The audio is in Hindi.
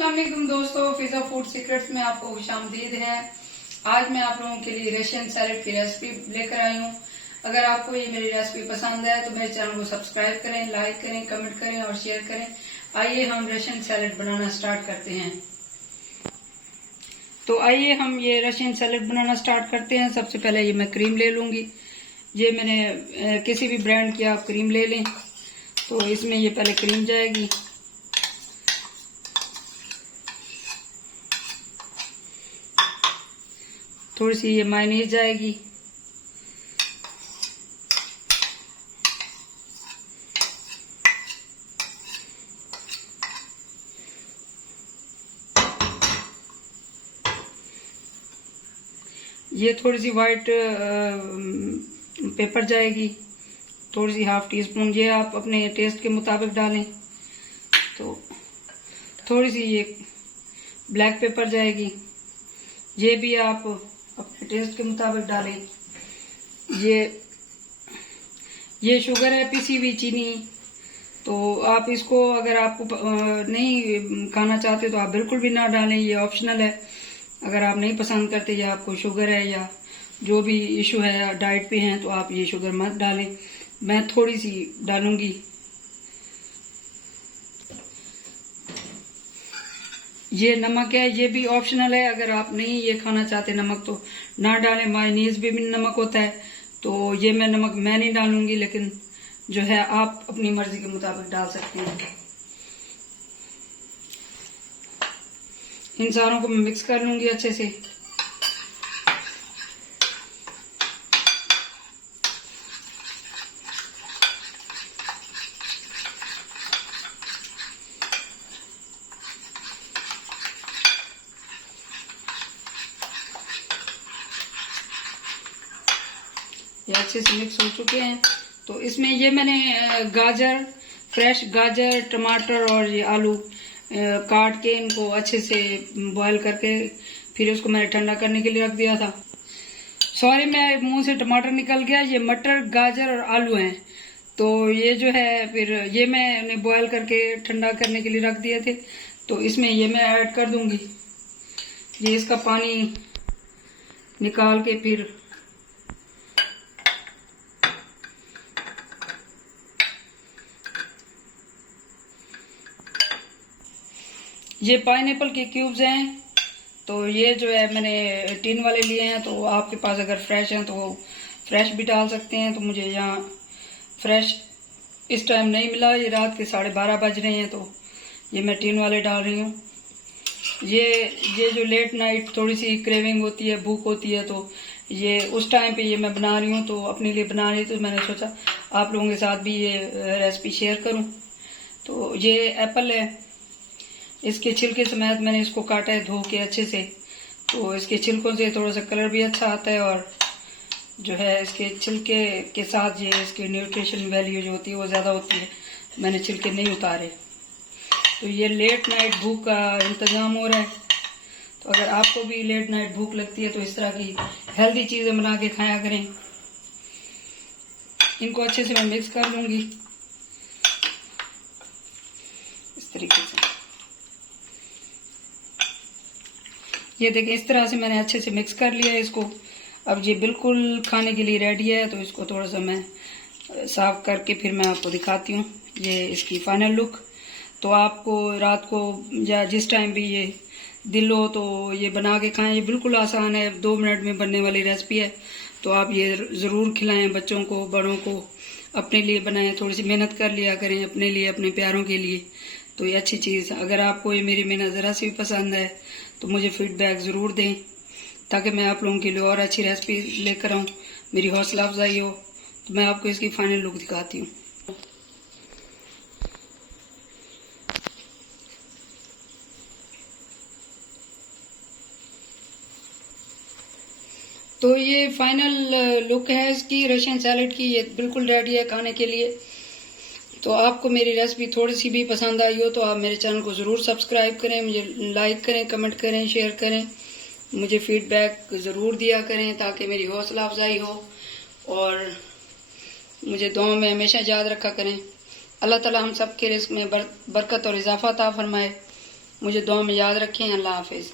अस्सलाम वालेकुम दोस्तों, फिजा फूड सीक्रेट्स में आपको खुशामदीद है। आज मैं आप लोगों के लिए रशियन सैलेड की रेसिपी लेकर आई हूँ। अगर आपको ये मेरी रेसिपी पसंद है तो मेरे चैनल को सब्सक्राइब करें, लाइक करें, कमेंट करें और शेयर करें। आइए हम रशियन सैलेड बनाना स्टार्ट करते हैं। तो आइए हम ये रशियन सैलेड बनाना स्टार्ट करते हैं। सबसे पहले ये मैं क्रीम ले लूंगी। ये मैंने किसी भी ब्रांड की आप क्रीम ले लें। तो इसमें ये पहले क्रीम जाएगी, थोड़ी सी ये मायोनीज जाएगी, ये थोड़ी सी वाइट पेपर जाएगी, थोड़ी सी हाफ टी स्पून। ये आप अपने टेस्ट के मुताबिक डालें। तो थोड़ी सी ये ब्लैक पेपर जाएगी, ये भी आप अपने टेस्ट के मुताबिक डालें। ये शुगर है, पिसी हुई चीनी। तो आप इसको अगर आपको नहीं खाना चाहते तो आप बिल्कुल भी ना डालें, ये ऑप्शनल है। अगर आप नहीं पसंद करते या आपको शुगर है या जो भी इशू है, डाइट पे हैं, तो आप ये शुगर मत डालें। मैं थोड़ी सी डालूंगी। ये नमक है, ये भी ऑप्शनल है। अगर आप नहीं ये खाना चाहते नमक तो ना डालें। मायोनीज भी नमक होता है, तो ये नमक मैं नहीं डालूंगी, लेकिन जो है आप अपनी मर्जी के मुताबिक डाल सकते हैं। इन सारों को मैं मिक्स कर लूंगी अच्छे से। ये अच्छे से मिक्स हो चुके हैं। तो इसमें ये मैंने गाजर, फ्रेश गाजर, टमाटर और ये आलू काट के इनको अच्छे से बॉईल करके फिर उसको मैंने ठंडा करने के लिए रख दिया था। सॉरी, मेरे मुंह से टमाटर निकल गया। ये मटर, गाजर और आलू हैं। तो ये जो है फिर ये मैंने बॉईल करके ठंडा करने के लिए रख दिए थे। तो इसमें ये मैं ऐड कर दूंगी। ये इसका पानी निकाल के फिर ये पाइनएप्पल के क्यूब्स हैं। तो ये जो है मैंने टिन वाले लिए हैं। तो आपके पास अगर फ्रेश हैं तो वो फ्रेश भी डाल सकते हैं। तो मुझे यहाँ फ्रेश इस टाइम नहीं मिला। ये रात के 12:30 बज रहे हैं, तो ये मैं टिन वाले डाल रही हूँ। ये जो लेट नाइट थोड़ी सी क्रेविंग होती है, भूख होती है, तो ये उस टाइम पे ये मैं बना रही हूँ। तो अपने लिए बना रही, तो मैंने सोचा आप लोगों के साथ भी ये रेसिपी शेयर करूँ। तो ये एप्पल है, इसके छिलके समेत मैंने इसको काटा है, धो के अच्छे से। तो इसके छिलकों से थोड़ा सा कलर भी अच्छा आता है और जो है इसके छिलके के साथ ये इसकी न्यूट्रिशन वैल्यू जो होती है वो ज़्यादा होती है। मैंने छिलके नहीं उतारे। तो ये लेट नाइट भूख का इंतज़ाम हो रहा है। तो अगर आपको भी लेट नाइट भूख लगती है तो इस तरह की हेल्दी चीज़ें बना के खाया करें। इनको अच्छे से मैं मिक्स कर लूँगी इस तरीके से। ये देखिए, इस तरह से मैंने अच्छे से मिक्स कर लिया है इसको। अब ये बिल्कुल खाने के लिए रेडी है। तो इसको थोड़ा सा मैं साफ करके फिर मैं आपको दिखाती हूँ ये इसकी फाइनल लुक। तो आपको रात को या जिस टाइम भी ये दिल हो तो ये बना के खाएं। ये बिल्कुल आसान है, 2 मिनट में बनने वाली रेसिपी है। तो आप ये ज़रूर खिलाएं बच्चों को, बड़ों को, अपने लिए बनाएं। थोड़ी सी मेहनत कर लिया करें अपने लिए, अपने प्यारों के लिए। तो ये अच्छी चीज़। अगर आपको ये मेरी मेहनत ज़रा सी भी पसंद है तो मुझे फीडबैक ज़रूर दें, ताकि मैं आप लोगों के लिए और अच्छी रेसिपी लेकर आऊँ, मेरी हौसला अफजाई हो। तो मैं आपको इसकी फाइनल लुक दिखाती हूँ। तो ये फाइनल लुक है इसकी रशियन सैलेड की। ये बिल्कुल रेडी है खाने के लिए। तो आपको मेरी रेसिपी थोड़ी सी भी पसंद आई हो तो आप मेरे चैनल को ज़रूर सब्सक्राइब करें, मुझे लाइक करें, कमेंट करें, शेयर करें, मुझे फीडबैक ज़रूर दिया करें ताकि मेरी हौसला अफजाई हो। और मुझे दुआ में हमेशा याद रखा करें। अल्लाह ताला हम सब के रिज़्क़ में बरकत और इजाफा अता फरमाए। मुझे दुआ में याद रखें। अल्लाह हाफिज़।